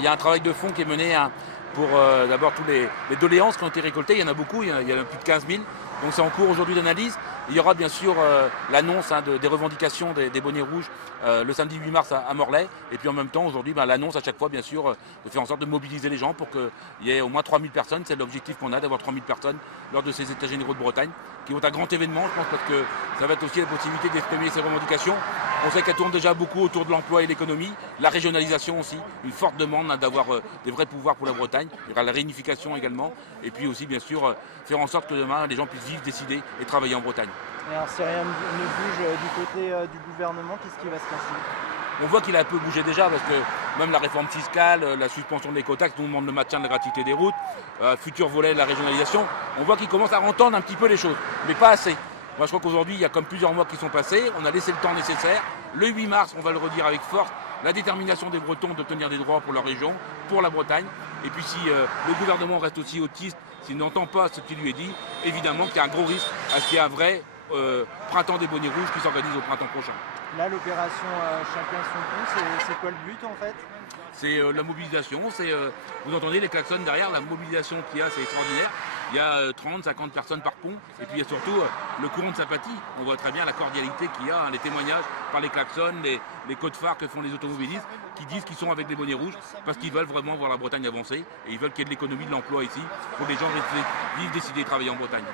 il y a un travail de fond qui est mené pour d'abord tous les doléances qui ont été récoltées. Il y en a beaucoup, il y en a plus de 15 000. Donc c'est en cours aujourd'hui d'analyse. Il y aura bien sûr l'annonce des revendications des bonnets rouges le samedi 8 mars à Morlaix. Et puis en même temps aujourd'hui l'annonce à chaque fois bien sûr de faire en sorte de mobiliser les gens pour qu'il y ait au moins 3000 personnes. C'est l'objectif qu'on a, d'avoir 3000 personnes lors de ces États généraux de Bretagne, qui vont être un grand événement, je pense, parce que ça va être aussi la possibilité d'exprimer ces revendications. On sait qu'elles tournent déjà beaucoup autour de l'emploi et l'économie, la régionalisation aussi, une forte demande d'avoir des vrais pouvoirs pour la Bretagne. Il y aura la réunification également, et puis aussi bien sûr faire en sorte que demain les gens puissent vivre, décider et travailler en Bretagne. Et alors si rien ne bouge du côté du gouvernement, qu'est-ce qui va se passer? On voit qu'il a un peu bougé déjà, parce que même la réforme fiscale, la suspension des quotas, tout le monde le maintien de la gratuité des routes, futur volet de la régionalisation, on voit qu'il commence à entendre un petit peu les choses, mais pas assez. Moi je crois qu'aujourd'hui il y a comme plusieurs mois qui sont passés, on a laissé le temps nécessaire. Le 8 mars, on va le redire avec force, la détermination des Bretons d'obtenir des droits pour leur région, pour la Bretagne. Et puis si le gouvernement reste aussi autiste, s'il n'entend pas ce qui lui est dit, évidemment qu'il y a un gros risque à ce qu'il y ait un vrai printemps des bonnets rouges qui s'organise au printemps prochain. Là, l'opération Chacun son tour, c'est quoi le but en fait? C'est la mobilisation, vous entendez les klaxons derrière, la mobilisation qu'il y a, c'est extraordinaire. Il y a 30, 50 personnes par pont, et puis il y a surtout le courant de sympathie. On voit très bien la cordialité qu'il y a, les témoignages par les klaxons, les codes phares que font les automobilistes, qui disent qu'ils sont avec les bonnets rouges, parce qu'ils veulent vraiment voir la Bretagne avancer, et ils veulent qu'il y ait de l'économie, de l'emploi ici, pour que les gens vivent, décider de travailler en Bretagne.